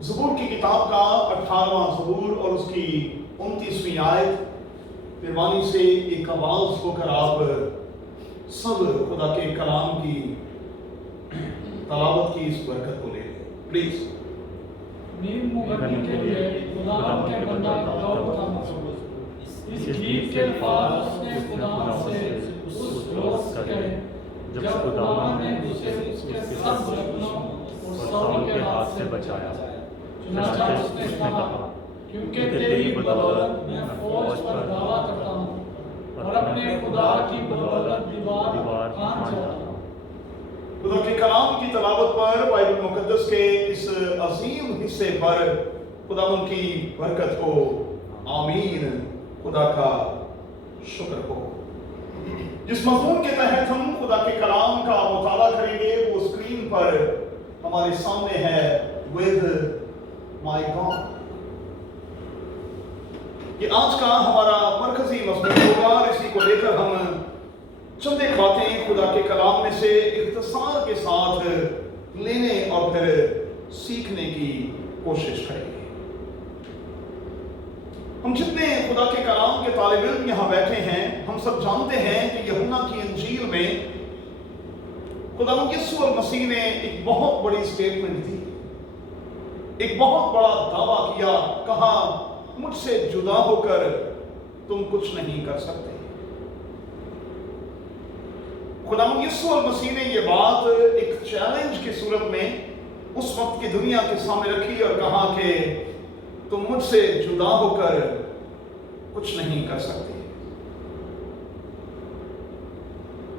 زبور کی کتاب کا 18واں زبور اور اس کی 29ویں آیت، مہربانی سے ایک آواز ہو کر آپ سب خدا کے کلام کی تلاوت کی اس برکت کو لے لیں پلیز۔ نیم مغنی کے لیے خدا کے بندہ داؤد کا مقصود، اس گیت کے الفاظ اس نے خدا سے اس روز کہے جب خدا نے اسے اس کے سب دشمنوں اور ساؤل کے ہاتھ سے بچایا۔ چنانچہ اس نے کہا، کیونکہ تیری بدولت میں فوج پر دعویٰ کرتا ہوں اور اپنے خدا کی بدولت دیوار کھان چاہتا ہوں۔ خدا کے کلام کی تلاوت پر، بائبل مقدس کے اس عظیم حصے پر خدا ان کی برکت ہو، آمین۔ خدا کا شکر ہو۔ جس مضمون کے تحت ہم خدا کے کلام کا مطالعہ کریں گے وہ اسکرین پر ہمارے سامنے ہے، with my God۔ یہ آج کا ہمارا مرکزی مضمون ہوگا اور اسی کو لے کر ہم چند ایک باتیں خدا کے کلام میں سے اختصار کے ساتھ لینے اور پھر سیکھنے کی کوشش کریں گے۔ ہم جتنے خدا کے کلام کے طالب علم یہاں بیٹھے ہیں، ہم سب جانتے ہیں کہ یوحنا کی انجیل میں خدا یسوع المسیح نے ایک بہت بڑی سٹیٹمنٹ دی، ایک بہت بڑا دعویٰ کیا، کہا مجھ سے جدا ہو کر تم کچھ نہیں کر سکتے۔ خدا یسوع المسیح نے یہ بات ایک چیلنج کی صورت میں اس وقت کی دنیا کے سامنے رکھی اور کہا کہ تم مجھ سے جدا ہو کر کچھ نہیں کر سکتے۔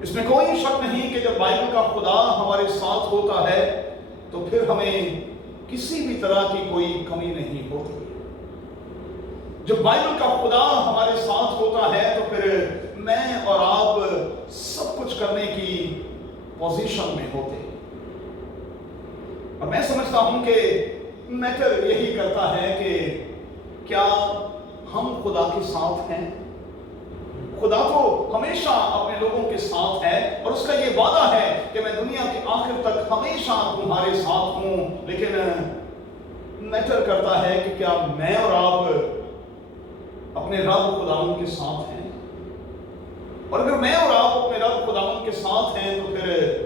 اس میں کوئی شک نہیں کہ جب بائبل کا خدا ہمارے ساتھ ہوتا ہے تو پھر ہمیں کسی بھی طرح کی کوئی کمی نہیں ہوتی۔ جب بائبل کا خدا ہمارے ساتھ ہوتا ہے تو پھر میں اور آپ سب کچھ کرنے کی پوزیشن میں ہوتے۔ اور میں سمجھتا ہوں کہ میٹر یہی کرتا ہے کہ کیا ہم خدا کے ساتھ ہیں۔ خدا تو ہمیشہ اپنے لوگوں کے ساتھ ہے اور اس کا یہ وعدہ ہے کہ میں دنیا کے آخر تک ہمیشہ تمہارے ساتھ ہوں، لیکن میٹر کرتا ہے کہ کیا میں اور آپ اپنے رب خداوند کے ساتھ ہیں۔ اور اگر میں اور آپ اپنے رب خداوند کے ساتھ ہیں تو پھر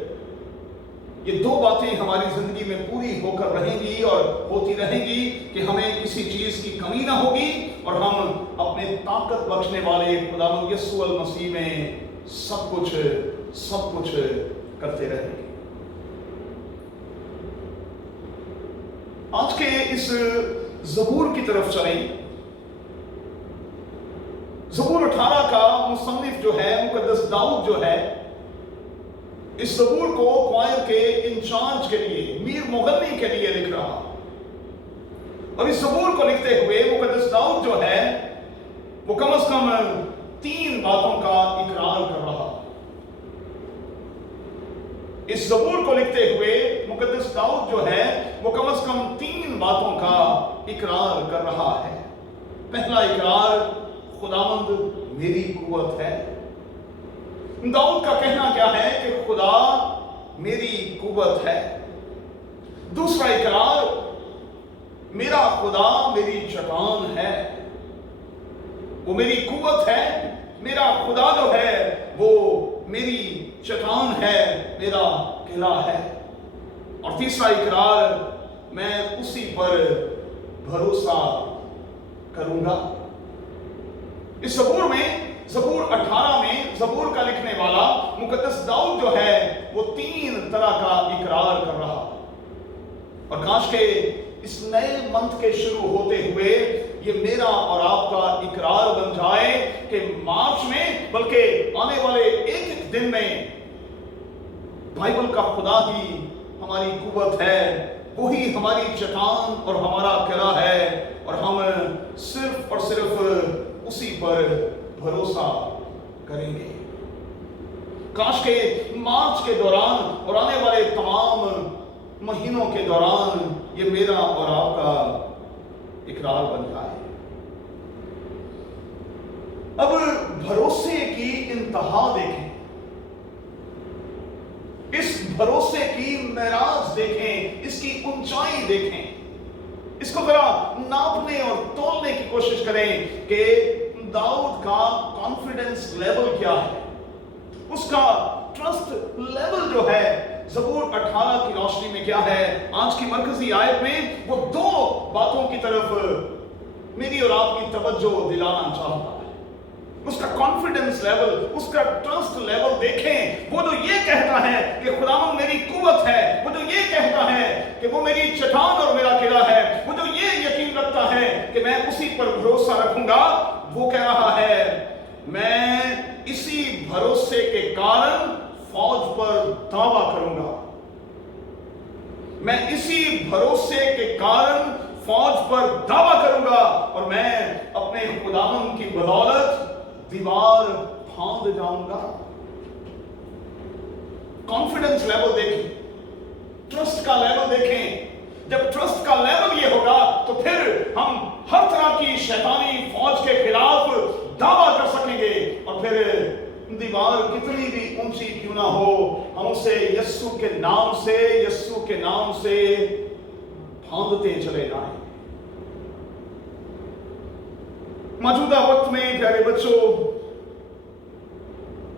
یہ دو باتیں ہماری زندگی میں پوری ہو کر رہیں گی اور ہوتی رہیں گی کہ ہمیں کسی چیز کی کمی نہ ہوگی اور ہم اپنے طاقت بخشنے والے خداوند یسوع المسیح میں سب کچھ کرتے رہیں گے۔ آج کے اس زبور کی طرف چلیں۔ زبور 18 کا مصنف جو ہے، مقدس داؤد جو ہے، اس زبور کو کوائر کے انچارج کے لیے، میر مغنی کے لیے لکھ رہا، اور اس زبور کو لکھتے ہوئے مقدس داؤد جو ہے وہ کم از کم 3 باتوں کا اقرار کر رہا۔ اس زبور کو لکھتے ہوئے مقدس داؤد جو ہے وہ کم از کم 3 باتوں کا اقرار کر رہا ہے۔ پہلا اقرار، خداوند میری قوت ہے۔ داؤد کا کہنا کیا ہے کہ خدا میری قوت ہے۔ دوسرا اقرار، میرا خدا میری چٹان ہے، وہ میری قوت ہے، میرا خدا جو ہے وہ میری چٹان ہے، میرا قلعہ ہے۔ اور تیسرا اقرار، میں اسی پر بھروسہ کروں گا۔ اس زبور میں، زبور 18 میں، زبور کا لکھنے والا مقدس داؤد جو ہے وہ 3 طرح کا اقرار کر رہا۔ اور کاش کہ اس نئے منتھ کے شروع ہوتے ہوئے یہ میرا اور آپ کا اقرار بن جائے کہ مارچ میں، بلکہ آنے والے ایک دن میں بائبل کا خدا ہی ہماری قوت ہے، وہی ہماری چٹان اور ہمارا قلعہ ہے، اور ہم صرف اور صرف اسی پر بھروسہ کریں گے۔ کاش کہ مارچ کے دوران اور آنے والے تمام مہینوں کے دوران یہ میرا اور آپ کا اقرار بن جائے۔ اب بھروسے کی انتہا دیکھیں، اس بھروسے کی معراج دیکھیں، اس کی اونچائی دیکھیں۔ इसको जरा नापने और तोलने की कोशिश करें कि दाऊद का कॉन्फिडेंस लेवल क्या है, उसका ट्रस्ट लेवल जो है ज़बूर 18 की रोशनी में क्या है। आज की मरकजी आयत में वो दो बातों की तरफ मेरी और आपकी तवज्जो दिलाना चाहता है। उसका कॉन्फिडेंस लेवल, उसका ट्रस्ट लेवल देखें। वो जो ये कहता है कि खुदावंद मेरी कुव्वत है, वो जो ये कहता है कि वो मेरी चट्टान और मेरा किला है, वो जो ये यकीन रखता है कि मैं उसी पर भरोसा रखूंगा, वो कह रहा है मैं इसी भरोसे के कारण फौज पर दावा करूंगा, मैं इसी भरोसे के कारण फौज पर दावा करूंगा और मैं अपने खुदावंद की बदौलत दीवार फांद जाऊंगा। कॉन्फिडेंस लेवल देखें, ट्रस्ट का लेवल देखें। जब ट्रस्ट का लेवल ये होगा तो फिर हम हर तरह की शैतानी फौज के खिलाफ दावा कर सकेंगे और फिर दीवार कितनी भी ऊंची क्यों ना हो, हम उसे यस्सु के नाम से फांदते चले जाएं। मौजूदा वक्त में प्यारे बच्चों,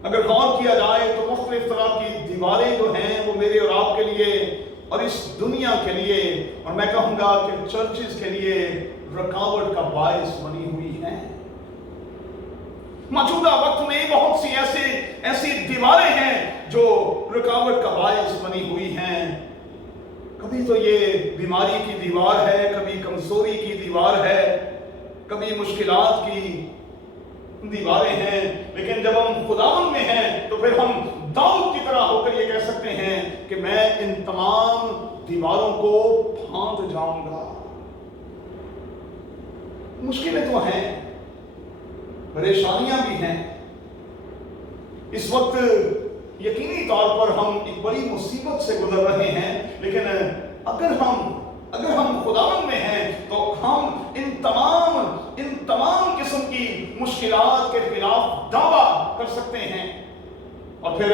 अगर गौर किया जाए तो मुख्तलिफ तरह की दीवारें जो हैं वो मेरे और आपके लिए और इस दुनिया के लिए, और मैं कहूंगा कि चर्चेस के लिए रुकावट का बायस बनी हुई है। मौजूदा वक्त में बहुत सी ऐसी दीवारें हैं जो रुकावट का बायस बनी हुई हैं। कभी तो ये बीमारी की दीवार है, कभी कमजोरी की दीवार है, कभी मुश्किलात की दीवारें हैं। लेकिन जब हम खुदावंद में हैं तो फिर हम दाऊद की तरह होकर ये कह सकते हैं कि मैं इन तमाम दीवारों को फांद जाऊंगा। मुश्किलें तो हैं, परेशानियां भी हैं। इस वक्त यकीनी तौर पर हम एक बड़ी मुसीबत से गुजर रहे हैं, लेकिन अगर हम खुदावंद में हैं तो हम इन तमाम किस्म की मुश्किलात के खिलाफ दावा कर सकते हैं और फिर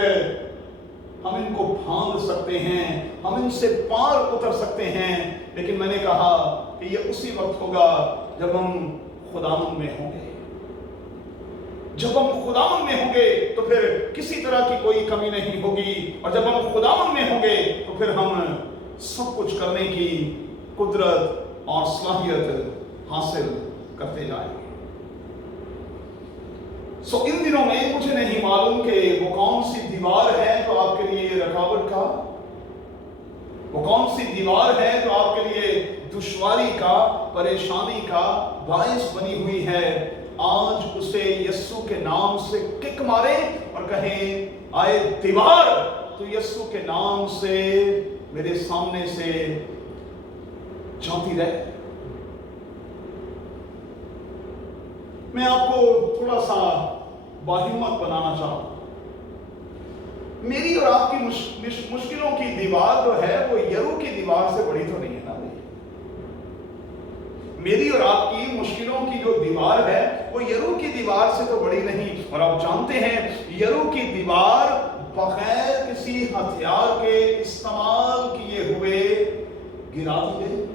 हम इनको फांद सकते हैं, हम इनसे पार उतर सकते हैं। लेकिन मैंने कहा कि ये उसी वक्त होगा जब हम खुदावंद में होंगे। जब हम खुदावंद में होंगे तो फिर किसी तरह की कोई कमी नहीं होगी, और जब हम खुदावंद में होंगे तो फिर हम सब कुछ करने की कुदरत और सलाहियत हासिल करते जाएंगे। इन दिनों में मुझे नहीं मालूम कि वो कौन सी दीवार है जो आपके लिए रुकावट का, वो कौन सी दीवार है जो आपके लिए दुश्वारी का, परेशानी का बायस बनी हुई है। आज उसे यस्सु के नाम से किक मारे और कहें आए दीवार, तो यस्सु के नाम से मेरे सामने से जाती रहे। मैं आपको थोड़ा सा बाहिम्मत बनाना चाहता हूं। मेरी और आपकी मुश्किलों की दीवार जो है वो यरू की दीवार से बड़ी तो नहीं है ना। मेरी और आपकी मुश्किलों की जो दीवार है वो यरू की दीवार से तो बड़ी नहीं। और आप जानते हैं यरू की दीवार बगैर किसी हथियार के इस्तेमाल किए हुए गिरा दी गई।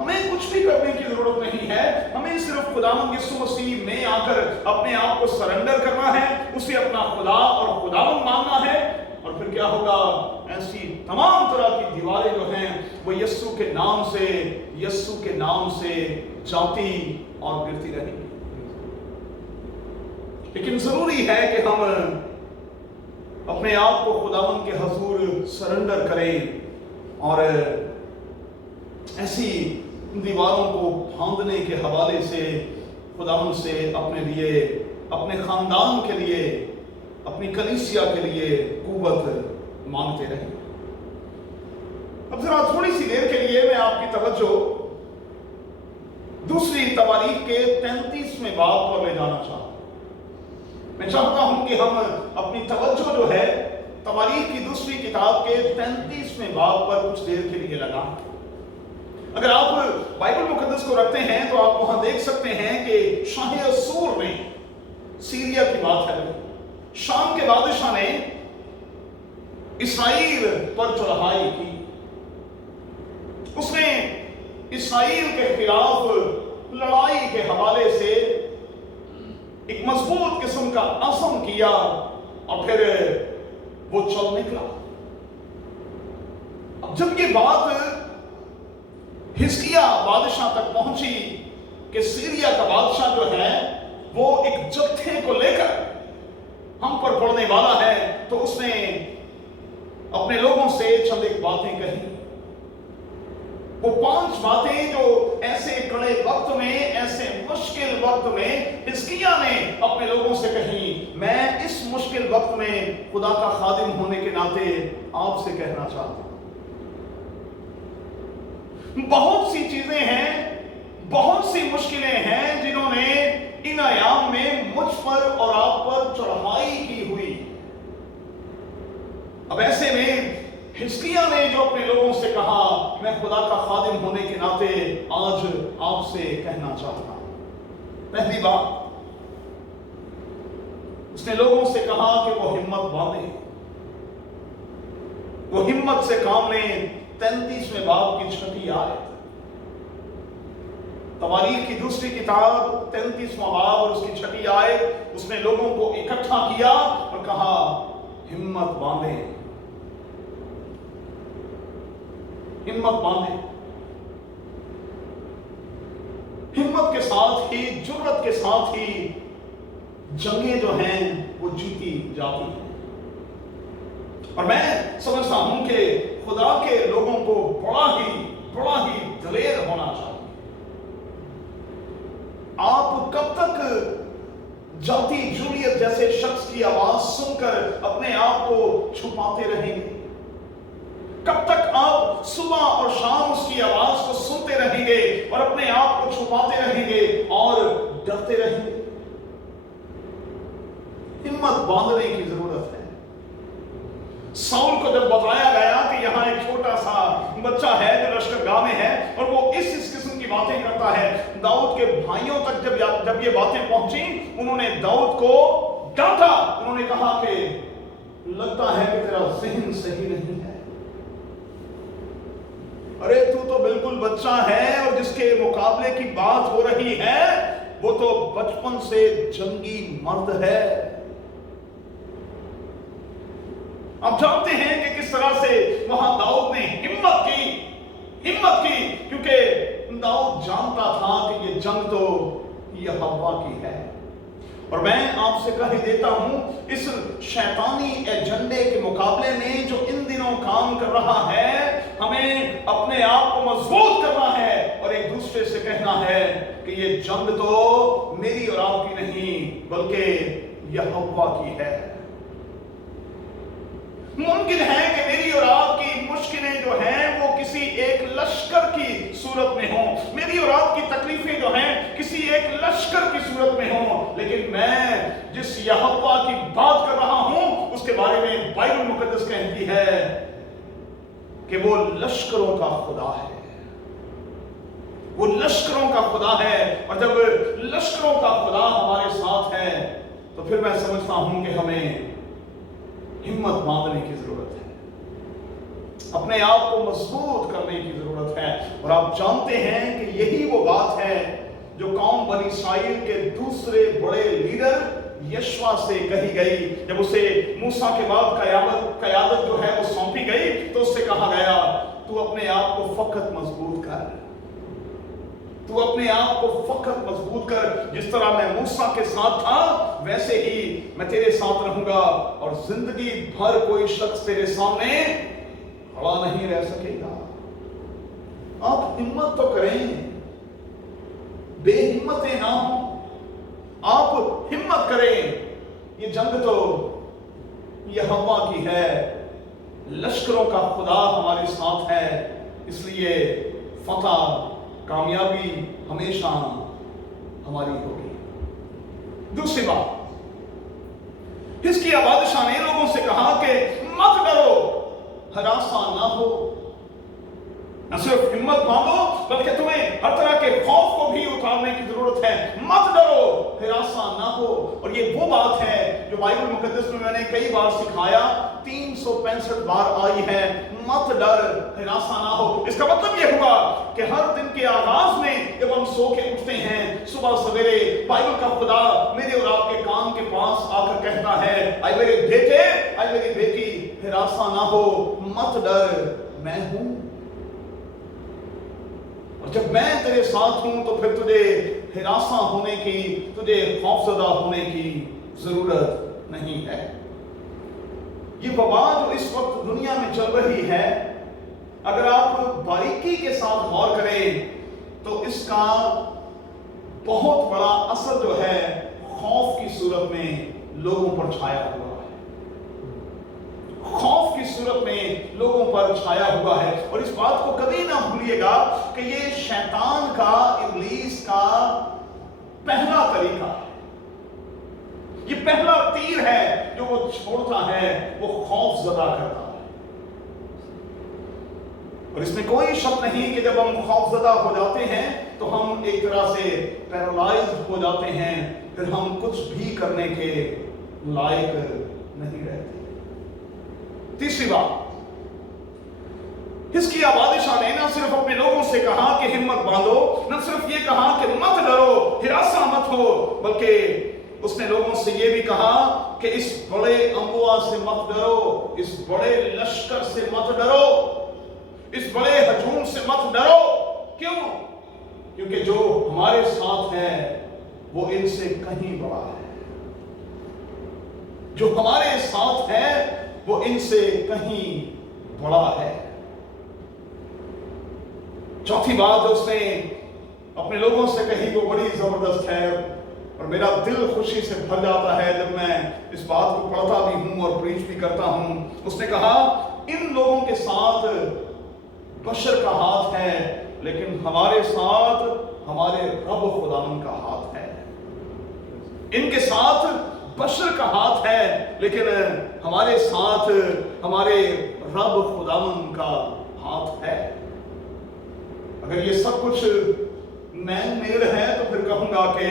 हमें कुछ भी करने की जरूरत नहीं है, हमें सिर्फ खुदावंद यीशु मसीह में आकर अपने आप को सरेंडर करना है, उसे अपना खुदा और खुदावंद मानना है, और फिर क्या होगा, ऐसी तमाम तरह की दीवारें जो हैं वो यीशु के नाम से जाती और गिरती रहेंगी। लेकिन जरूरी है कि हम अपने आप को खुदावंद के हुजूर सरेंडर करें और ऐसी दीवारों को फांदने के हवाले से खुदावंद से अपने लिए, अपने खानदान के लिए, अपनी कलीसिया के लिए कुव्वत मांगते रहें। अब जरा थोड़ी सी देर के लिए मैं आपकी तवज्जो दूसरी तवारीख के 33वें बाब पर ले जाना चाहता हूं। मैं चाहता हूं कि हम अपनी तवज्जो जो है तवारीख की दूसरी किताब के 33वें बाब पर कुछ देर के लिए लगाएं। अगर आप बाइबल मुकद्दस को रखते हैं तो आप वहां देख सकते हैं कि शाह असूर ने सीरिया की बात है, शाम के बादशाह ने इसराइल पर चढ़ाई की। उसने इसराइल के खिलाफ लड़ाई के हवाले से एक मजबूत किस्म का अज़म किया और फिर वो चल निकला। अब जब ये बात हिजकिय्याह बादशाह तक पहुंची कि सीरिया का बादशाह जो है वो एक जत्थे को लेकर हम पर पड़ने वाला है, तो उसने अपने लोगों से चंद एक बातें कही। वो 5 बातें जो ऐसे कड़े वक्त में, ऐसे मुश्किल वक्त में हिजकिय्याह ने अपने लोगों से कही। मैं इस मुश्किल वक्त में खुदा का खादिम होने के नाते आपसे कहना चाहता हूं, बहुत सी चीजें हैं, बहुत सी मुश्किलें हैं जिन्होंने इन अयाम में मुझ पर और आप पर चढ़ाई की हुई। अब ऐसे में हिजकिय्याह ने जो अपने लोगों से कहा, मैं खुदा का खादिम होने के नाते आज आपसे कहना चाहता हूं। पहली बात, उसने लोगों से कहा कि वो हिम्मत बांधे, वो हिम्मत से काम लें। 33वें बाब की 6ठी आयत, तवारीख की दूसरी किताब 33वां बाब और उसकी 6ठी आयत, उसने लोगों को इकट्ठा किया और कहा हिम्मत बांधे, हिम्मत बांधे। हिम्मत के साथ ही, जुर्रत के साथ ही जंगें जो हैं वो जीती जाती हैं। और मैं समझता हूं कि खुदा के लोगों को बड़ा ही दलेर होना चाहिए। आप कब तक जाती जूलियत जैसे शख्स की आवाज सुनकर अपने आप को छुपाते रहेंगे? कब तक आप सुबह और शाम उसकी आवाज को सुनते रहेंगे और अपने आप को छुपाते रहेंगे और डरते रहेंगे? हिम्मत बांधने की जरूरत है। साउल को जब बताया गया कि यहाँ एक छोटा सा बच्चा है जो लश्करगाह में है और वो इस किस्म की बातें करता है, दाऊद के भाइयों तक जब ये बातें पहुंची, उन्होंने दाऊद को डांटा। उन्होंने कहा कि लगता है कि तेरा ज़हन सही नहीं है। अरे तू तो बिल्कुल बच्चा है और जिसके मुकाबले की बात हो रही है वो तो बचपन से जंगी मर्द है। आप जानते हैं कि किस तरह से वहां दाऊद ने हिम्मत की, क्योंकि दाऊद जानता था कि ये जंग तो यहोवा की है। और मैं आपसे कह ही देता हूं, इस शैतानी एजेंडे के मुकाबले में जो इन दिनों काम कर रहा है, हमें अपने आप को मजबूत करना है और एक दूसरे से कहना है कि ये जंग तो मेरी और आपकी नहीं बल्कि यहोवा की है। मुमकिन है कि मेरी और आपकी मुश्किलें जो हैं वो किसी एक लश्कर की सूरत में हो, मेरी और आपकी तकलीफें जो हैं किसी एक लश्कर की सूरत में हो, लेकिन मैं जिस यहोवा की बात कर रहा हूं उसके बारे में बाइबल मुकद्दस कहती है कि वो लश्करों का खुदा है, वो लश्करों का खुदा है। और जब लश्करों का खुदा हमारे साथ है तो फिर मैं समझता हूं कि हमें हिम्मत बांधने की जरूरत है, अपने आप को मजबूत करने की जरूरत है। और आप जानते हैं कि यही वो बात है जो कौम बनी इस्राएल के दूसरे बड़े लीडर यशवा से कही गई। जब उसे मूसा के बाद कयादत जो है वो सौंपी गई तो उससे कहा गया, तू अपने आप को फकत मजबूत कर, तू अपने आप को फकत मजबूत कर। जिस तरह मैं मूसा के साथ था वैसे ही मैं तेरे साथ रहूंगा और जिंदगी भर कोई शख्स तेरे सामने खड़ा नहीं रह सकेगा। आप हिम्मत तो करें, बेहिम्मतें ना हो, आप हिम्मत करें। ये जंग तो यहोवा की है, लश्करों का खुदा हमारे साथ है, इसलिए फतह कामयाबी हमेशा हमारी होगी। दूसरी बात, हिजकिय्याह बादशाह ने लोगों से कहा कि मत डरो, हरासा ना हो, न सिर्फ हिम्मत बांधो बल्कि तुम्हें हर तरह के खौफ को भी उतारने की जरूरत है। मत डरो, हिरासा ना हो। और ये वो बात है जो बाइबल मुकद्दस में मैंने कई बार सिखाया, 365 बार आई है, मत डर, हिरासा ना हो। इसका मतलब ये हुआ कि हर दिन के आगाज में जब हम सो के उठते हैं सुबह सवेरे, बाइबल का खुदा मेरे और आपके कान के पास आकर कहता है, आई मेरे बेटे, आई मेरी बेटी, हिरासा ना हो, मत डर, मैं हूं। और जब मैं तेरे साथ हूं तो फिर तुझे हिरासा होने की, तुझे खौफजदा होने की जरूरत नहीं है। ये वबा जो इस वक्त दुनिया में चल रही है, अगर आप बारीकी के साथ गौर करें तो इसका बहुत बड़ा असर जो है खौफ की सूरत में लोगों पर छाया हुआ है। खौफ की सूरत में लोगों पर छाया हुआ है। और इस बात को कभी ना भूलिएगा कि ये शैतान का, इब्लीस का पहला तरीका है। ये पहला तीर है जो वो छोड़ता है, वो खौफ ज़दा करता है। और इसमें कोई शक नहीं कि जब हम खौफज़दा हो जाते हैं तो हम एक तरह से पैरालाइज हो जाते हैं, फिर हम कुछ भी करने के लायक नहीं रहते। तीसरी बात, हिजकिय्याह बादशाह ने न सिर्फ अपने लोगों से कहा कि हिम्मत बांधो, न सिर्फ ये कहा कि मत डरो, हिरासा मत हो, बल्कि उसने लोगों से ये भी कहा कि इस बड़े अम्बुआ से मत डरो, इस बड़े लश्कर से मत डरो, इस बड़े हजूम से मत डरो। क्यों? क्योंकि जो हमारे साथ है वो इनसे कहीं बड़ा है। जो हमारे साथ है वो इनसे कहीं बड़ा है। चौथी बात जो उसने अपने लोगों से कही वो बड़ी जबरदस्त है और मेरा दिल खुशी से भर जाता है जब मैं इस बात को पढ़ता भी हूं और प्रीच भी करता हूं। उसने कहा, इन लोगों के साथ बशर का हाथ है, लेकिन हमारे साथ हमारे रब खुदावन का हाथ है। इनके साथ बशर का हाथ है, लेकिन हमारे साथ हमारे रब खुदावन का हाथ है। अगर ये सब कुछ मैन मेड है तो फिर कहूंगा कि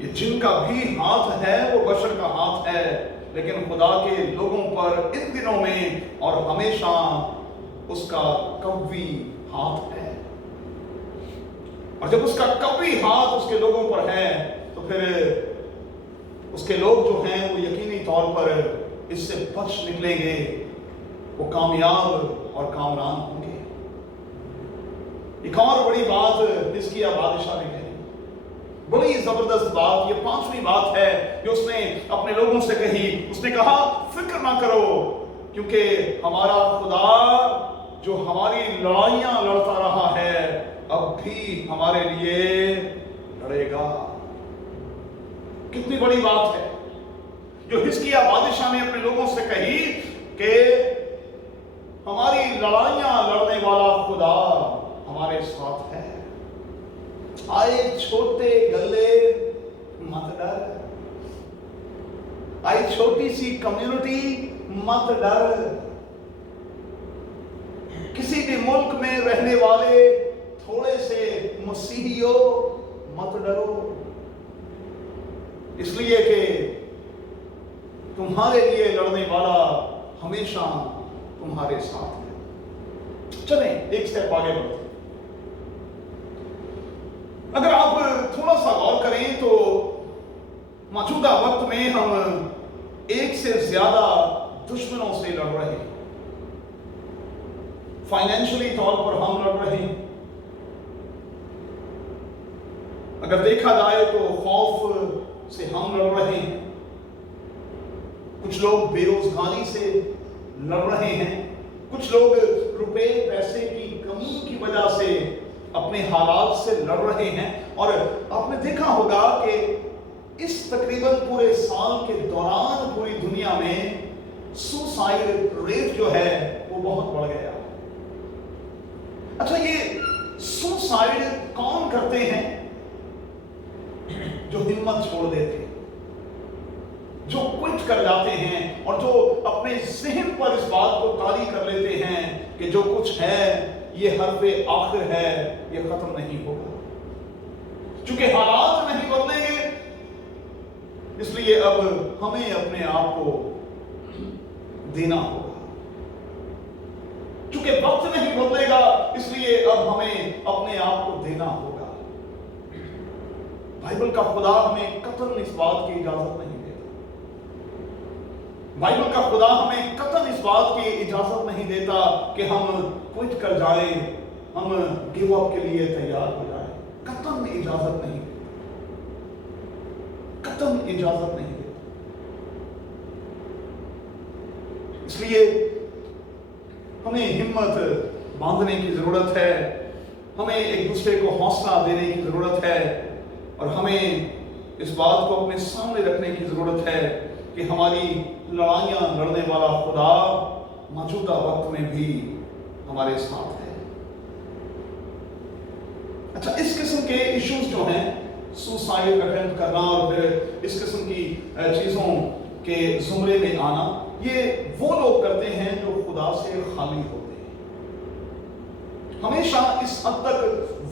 ये जिनका भी हाथ है वो बशर का हाथ है, लेकिन खुदा के लोगों पर इन दिनों में और हमेशा उसका कव्वी हाथ है। और जब उसका कव्वी हाथ उसके लोगों पर है तो फिर उसके लोग जो हैं वो यकीनी तौर पर इससे बच निकलेंगे, वो कामयाब और कामरान होंगे। एक और बड़ी बात हिजकिय्याह बादशाह ने कही, बड़ी जबरदस्त बात, ये पांचवी बात है जो उसने अपने लोगों से कही। उसने कहा, फिक्र ना करो, क्योंकि हमारा खुदा जो हमारी लड़ाइयां लड़ता रहा है अब भी हमारे लिए लड़ेगा। कितनी बड़ी बात है जो हिजकिय्याह बादशाह ने अपने लोगों से कही कि हमारी लड़ाइयां लड़ने वाला खुदा हमारे साथ है। आए छोटे गल्ले मत डर, आई छोटी सी कम्युनिटी मत डर, किसी भी मुल्क में रहने वाले थोड़े से मसीहियों मत डरो, इसलिए कि तुम्हारे लिए लड़ने वाला हमेशा तुम्हारे साथ है। चलें एक स्टेप आगे बढ़ते। अगर आप थोड़ा सा गौर करें तो मौजूदा वक्त में हम एक से ज्यादा दुश्मनों से लड़ रहे हैं। फाइनेंशियली तौर पर हम लड़ रहे हैं। अगर देखा जाए तो खौफ से हम लड़ रहे हैं। कुछ लोग बेरोजगारी से लड़ रहे हैं। कुछ लोग रुपए पैसे की कमी की वजह से अपने हालात से लड़ रहे हैं। और आपने देखा होगा कि इस तकरीबन पूरे साल के दौरान पूरी दुनिया में सुसाइड रेट जो है वो बहुत बढ़ गया। अच्छा, ये सुसाइड कौन करते हैं? जो हिम्मत छोड़ देते हैं, जो क्विट कर जाते हैं और जो अपने ज़हन पर इस बात को तारी कर लेते हैं कि जो कुछ है ये हर्फ़े आखिर है, ये खत्म नहीं होगा। चूंकि हालात नहीं बदलेंगे इसलिए अब हमें अपने आप को देना होगा। चूंकि वक्त नहीं बदलेगा, इसलिए अब हमें अपने आप को देना होगा। बाइबल का खुदा हमें कतई इस बात की इजाजत नहीं देता। बाइबल का खुदा हमें कतई इस बात की इजाजत नहीं देता कि हम क्विट कर जाएं, हम गिव अप के लिए तैयार हो जाएं। कतई इजाजत नहीं देता, कतई इजाजत नहीं देता। इसलिए हमें हिम्मत बांधने की जरूरत है, हमें एक दूसरे को हौसला देने की जरूरत है, और हमें इस बात को अपने सामने रखने की जरूरत है कि हमारी लड़ाइयां लड़ने वाला खुदा मौजूदा वक्त में भी हमारे साथ है। अच्छा, इस किस्म के इश्यूज जो हैं, सुसाइड अटेम्प्ट करना और फिर इस किस्म की चीजों के जुमरे में आना, ये वो लोग करते हैं जो खुदा से खाली होते हैं। हमेशा इस हद तक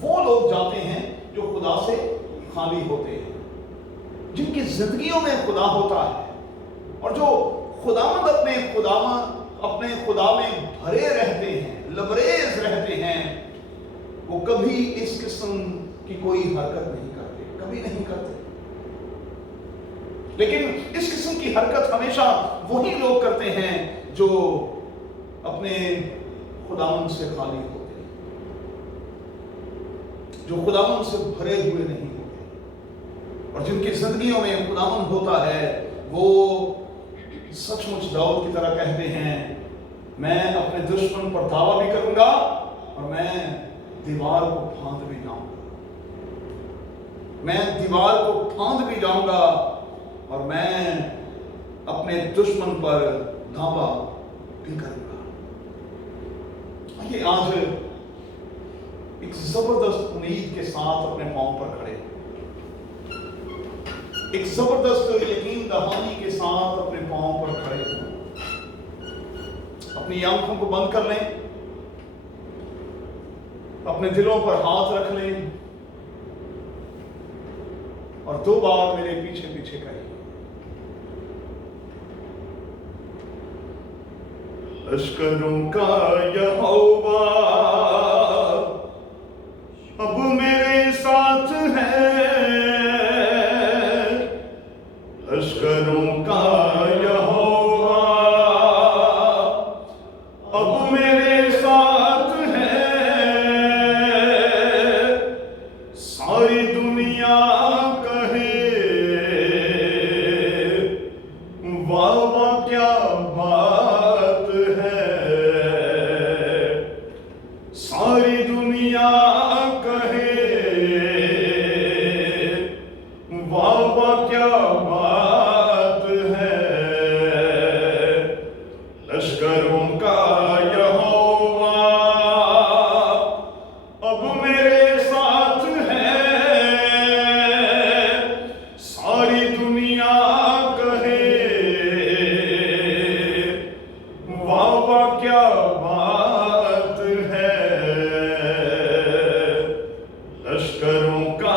वो लोग जाते हैं जो खुदा से खाली होते हैं, जिनकी जिंदगियों में खुदा होता है, और जो खुदावंद अपने खुदा में भरे रहते हैं, लबरेज रहते हैं, वो कभी इस किस्म की कोई हरकत नहीं करते, कभी नहीं करते। लेकिन इस किस्म की हरकत हमेशा वही लोग करते हैं जो अपने खुदावंद से खाली होते हैं, जो खुदावंद से भरे हुए नहीं होते, और जिनकी जिंदगियों में खुदावंद होता है। वो सचमुच दाऊद की तरह कहते हैं, मैं अपने दुश्मन पर दावा भी करूंगा और मैं दीवार को फांद भी जाऊंगा, मैं दीवार को फांद भी जाऊंगा और मैं अपने दुश्मन पर दावा भी करूंगा। आइए आज एक जबरदस्त उम्मीद के साथ अपने पांव पर खड़े, एक जबरदस्त यकीन दहानी के साथ अपने पांव पर खड़े हों। अपनी आंखों को बंद कर लें, अपने दिलों पर हाथ रख लें और 2 बार मेरे पीछे पीछे कहिए, लश्करों का यहोवा अब मेरे साथ है, लश्करों का यहोवा अब मेरे साथ है। सारी दुनिया कहे वाह वाह क्या बात है, सारी दुनिया कहे वाह वाह क्या बात है। लश्करों का यहोवा अब मेरे साथ है, सारी दुनिया कहे वाह वाह क्या बात है। लश्करों का